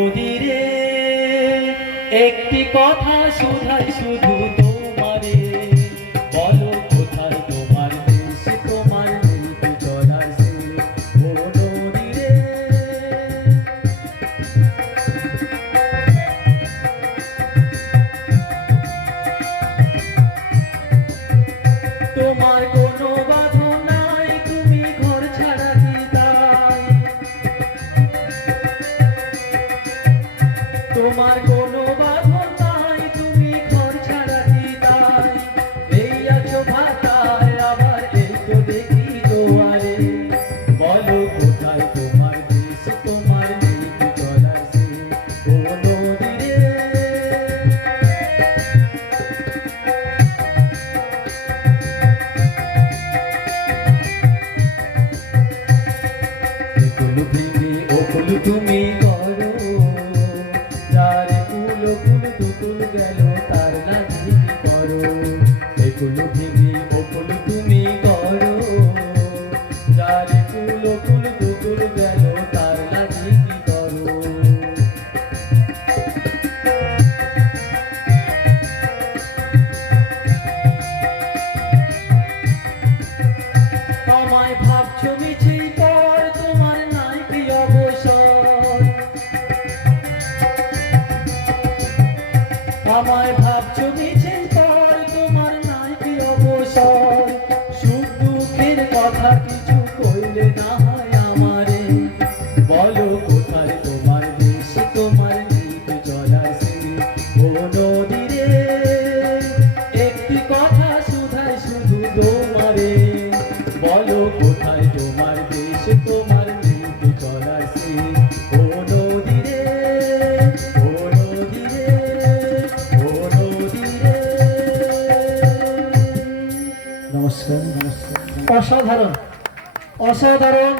নদীরে একটি কথা শুধাই শুধু তোমারে, বলো কোথায় তোমার দেশ, তোমার নীতি চলার সে। ও নদীরে তোমার কোনো বাঁধন নাই, তুমি ঘর ছাড়া দিদাই। তোমার কোনো বাঁধন নাই, তুমি ঘর ছাড়া দিদাই। এই আছো ভাতার, আবার এই তো দেখি দুয়ারে, বলো কোথায় তোমার দেশ, তোমার নীতি চলার সে। ও নদীরে কুল ভেঙে ওকুল তুমি করো, যার কুল কুল তুতুল গেল তার লাগি কি করো। কুল ভেঙে ওকুল তুমি করো, যার কুল কুল তুতুল গেল তার লাগি কি করো। আমায় ভাবছো মিছি পর, তোমার নাই কি অবসর। আমায় ভাবছো মিছি পর, তোমার নাই কি অবসর। সুখ দুঃখের কথা কিছু কইলে না হয় আমারে, বলো কোথায় তোমার দেশ, তোমার নীতি চলার সে। ও নদীরে একটি কথা শুধাই শুধু তোমারে, বলো কোথায় তোমার দেশ, তোমার নীতি চলার সে। ও নদীরে ও নদীরে ও নদীরে। নমস্কার। অসাধারণ অসাধারণ